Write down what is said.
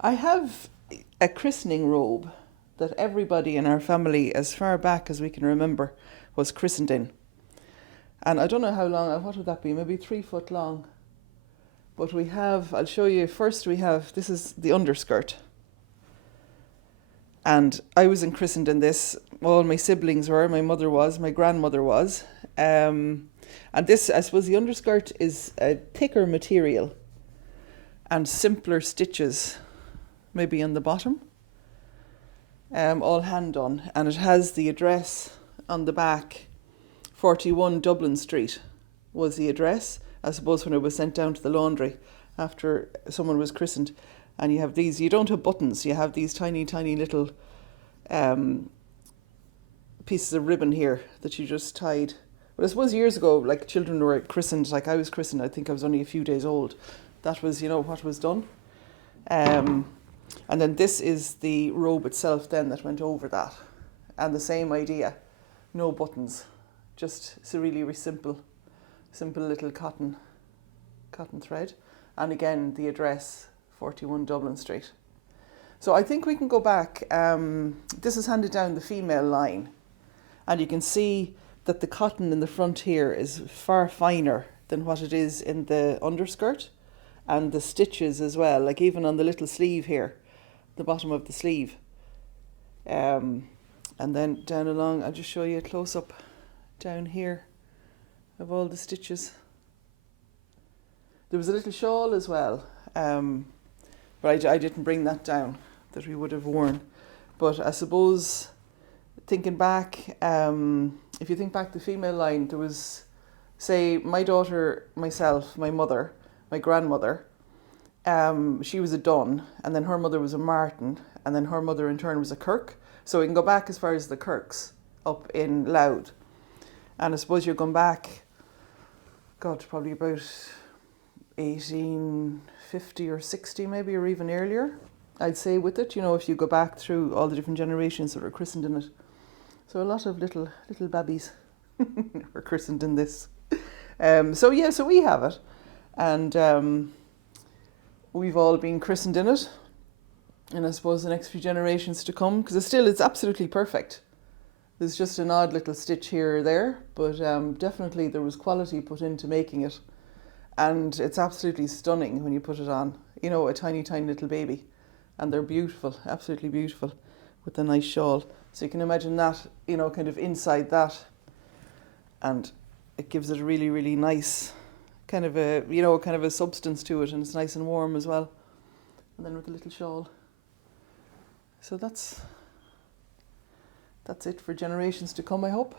I have a christening robe that everybody in our family, as far back as we can remember, was christened in. And I don't know how long, what would that be? Maybe 3 foot long. But we have, I'll show you, first we have, this is the underskirt. And I was christened in this. All my siblings were, my mother was, my grandmother was. And this, I suppose the underskirt is a thicker material and simpler stitches, maybe on the bottom, all hand done. And it has the address on the back, 41 Dublin Street was the address, I suppose, when it was sent down to the laundry after someone was christened. And you have these, you don't have buttons, you have these tiny, tiny little pieces of ribbon here that you just tied. But I suppose years ago, like children were christened, like I was christened, I think I was only a few days old. That was, what was done. And then this is the robe itself then that went over that. And the same idea, no buttons, just it's a really, really simple little cotton thread. And again, the address, 41 Dublin Street. So I think we can go back. This is handed down the female line. And you can see that the cotton in the front here is far finer than what it is in the underskirt. And the stitches as well, like even on the little sleeve here, the bottom of the sleeve. And then down along, I'll just show you a close-up down here of all the stitches. There was a little shawl as well, but I didn't bring that down, that we would have worn. But I suppose, thinking back, if you think back the female line, there was, say, my daughter, myself, my mother, my grandmother, she was a Dunn, and then her mother was a Martin, and then her mother in turn was a Kirk. So we can go back as far as the Kirks up in Louth. And I suppose you're going back, God, probably about 1850 or 60 maybe, or even earlier, I'd say, with it, if you go back through all the different generations that were christened in it. So a lot of little babbies were christened in this. So we have it. And we've all been christened in it. And I suppose the next few generations to come, because it's absolutely perfect. There's just an odd little stitch here or there, but definitely there was quality put into making it. And it's absolutely stunning when you put it on, a tiny, tiny little baby. And they're beautiful, absolutely beautiful, with a nice shawl. So you can imagine that, kind of inside that. And it gives it a really, really nice kind of a substance to it, and it's nice and warm as well. And then with a little shawl. So that's it for generations to come, I hope.